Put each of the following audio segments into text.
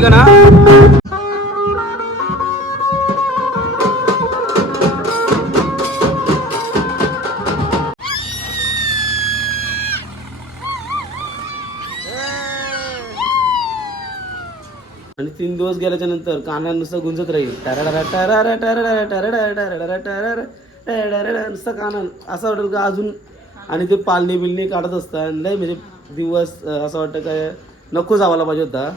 की ना आणि 3 दिवस गेल्याच्या नंतर काना नुसतं गुंजत राहील नुसतं काना असं वाटेल का अजून. आणि ते पालणी बिलणी काढत असतात नाही म्हणजे दिवस असं वाटतं काय नको जावायला पाहिजे होता.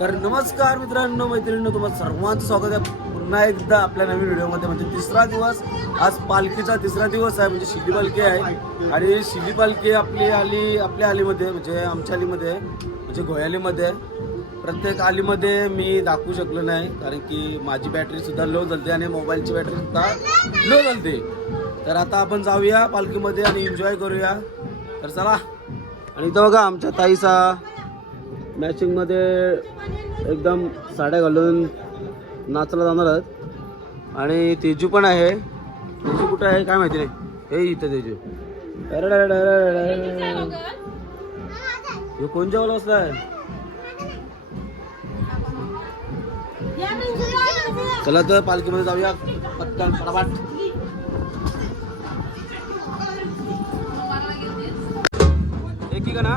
तर नमस्कार मित्रांनो मैत्रिणींनो, तुम्हाला सर्वांचं स्वागत आहे पुन्हा एकदा आपल्या नवीन व्हिडिओमध्ये. म्हणजे तिसरा दिवस, आज पालखीचा तिसरा दिवस आहे. म्हणजे शिली पालखी आहे आणि शिली पालखी आपल्या आलीमध्ये म्हणजे आमच्या आलीमध्ये म्हणजे घोयालीमध्ये. प्रत्येक आलीमध्ये मी दाखवू शकलो नाही कारण की माझी बॅटरीसुद्धा लो झालते आणि मोबाईलची बॅटरीसुद्धा लो झालते. तर आता आपण जाऊया पालखीमध्ये आणि एन्जॉय करूया. तर चला. आणि इथं बघा आमच्या ताईचा मॅचिंगमध्ये एकदम साड्या घालून नाचला जाणार आहेत. आणि तेजू पण आहे. तेजू कुठं आहे काय माहिती नाही. हे इथं तेजू. हे कोण जेवला असलाय. चला तर पालखीमध्ये जाऊया पटकन फटाफट. एक का ना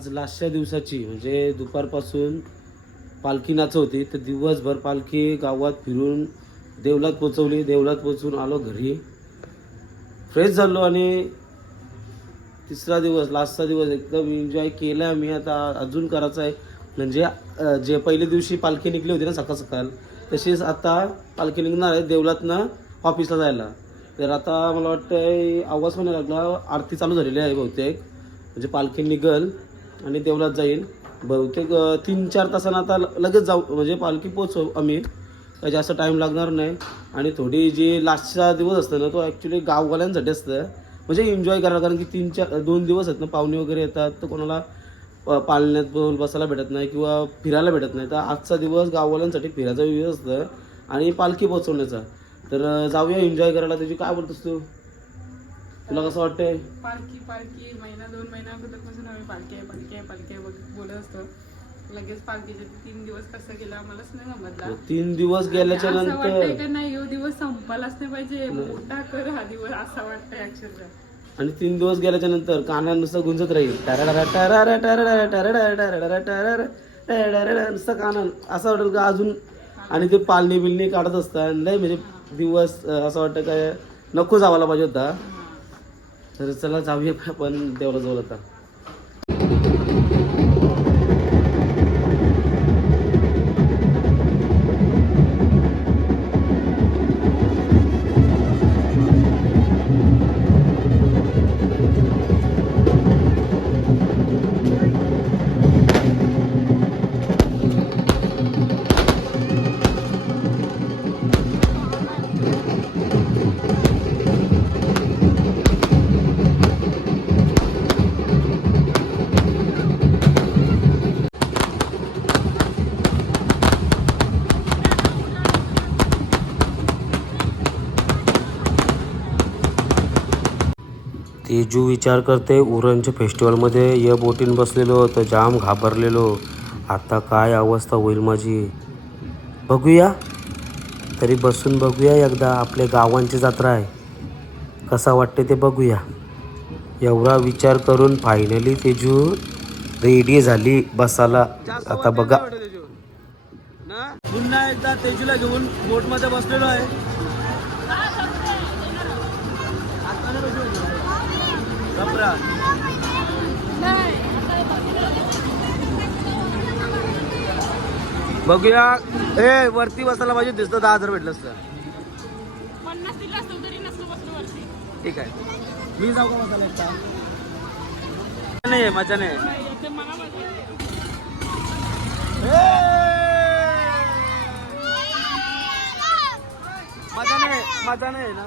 आज लास्टच्या दिवसाची म्हणजे दुपारपासून पालखी नाच होती, तर दिवसभर पालखी गावात फिरून देवलात पोचवली. देवलात पोचून आलो घरी, फ्रेश झालो आणि तिसरा दिवस लास्टचा दिवस एकदम एन्जॉय केला आम्ही. आता अजून करायचं आहे म्हणजे जे पहिल्या दिवशी पालखी निघली होती ना सकाळ सकाळ, तशीच आता पालखी निघणार आहे देवलातनं ऑफिसला जायला. तर आता मला वाटतं आवाज पण लागला, आरती चालू झालेली आहे बहुतेक, म्हणजे पालखी निघल आणि देवलात जाईल बहुतेक 3-4 तासांना. आता लगेच जाऊ म्हणजे पालखी पोचवू आम्ही, काही जास्त टाईम लागणार नाही. आणि थोडी जी लास्टचा दिवस असतं ना तो ॲक्च्युली गाववाल्यांसाठी असतं, म्हणजे एन्जॉय करायला. कारण की 2 दिवस आहेत ना, पाहुणे वगैरे येतात, तर कोणाला पाळण्यात बसायला भेटत नाही किंवा फिरायला भेटत नाही. तर आजचा दिवस गाववाल्यांसाठी फिरायचा दिवस असतं आणि पालखी पोचवण्याचा. तर जाऊया एन्जॉय करायला. त्याची काय बोलतोस तू, तुला कसं वाटतंय? पालखी महिना 2 महिना अगोदरपासून आम्ही पालखी बोलत असतो. लगेच पालखीचे 3 दिवस कसं गेलं आम्हालाच नाही समजला. 3 दिवस गेल्याच्या असं वाटतंय नंतर का नाही यो दिवस संपायलाच नाही पाहिजे, मोठा कर हा दिवस असं वाटतंय अक्षरशः. आणि 3 दिवस गेल्याच्या नंतर कानात नुसतं गुंजत राहील, नुसतं कानात असं वाटेल का अजून. आणि ते पालणी बिलणी काढत असतात लय, म्हणजे दिवस असं वाटतं काय नको जावायला पाहिजे होता. तर चला जाऊया आपण देवला जाऊ आता. तेजू विचार करते उरणच्या फेस्टिवलमध्ये या बोटीन बसलेलो तर जाम घाबरलेलो, आता काय अवस्था होईल माझी. बघूया तरी बसून बघूया एकदा, आपल्या गावांची जत्रा आहे, कसा वाटते ते बघूया. एवढा विचार करून फायनली तेजू रेडी झाली बसायला. आता बघा पुन्हा एकदा तेजूला घेऊन बोटमध्ये बसलेलो आहे. बघूया. ए वरती बसायला पाहिजे, दिसतं 10,000 भेटलं असतं. 50 दिलं असतं तरी नसतं बसलो वरती. ठीक आहे, मी जाऊ का बसायला एकटा? नाही मजा नाही. मजा नाही ना.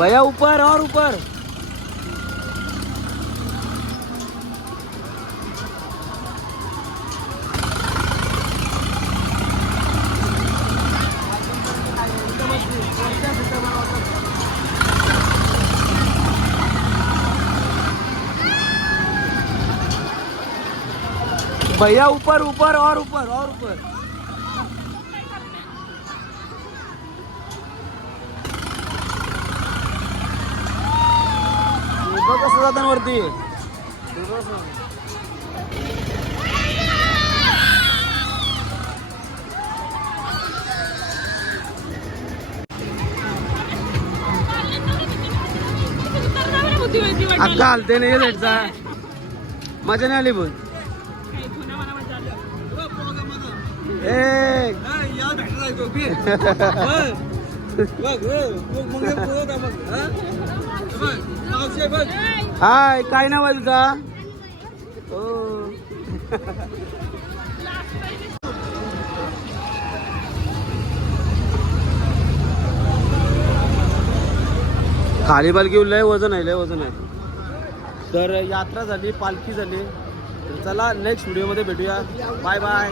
भैया ऊपर और ऊपर. भैया ऊपर ऊपर और ऊपर और ऊपर. कसं जाताना वरती अक्का हलते नाही साईडचा, मजा नाही आली पण. हाय, काय नाव आहे तुझा? खाली पालखी लय वजन आहे, लय वजन आहे. तर यात्रा झाली, पालखी झाली. चला नेक्स्ट व्हिडिओमध्ये भेटूया. Bye bye.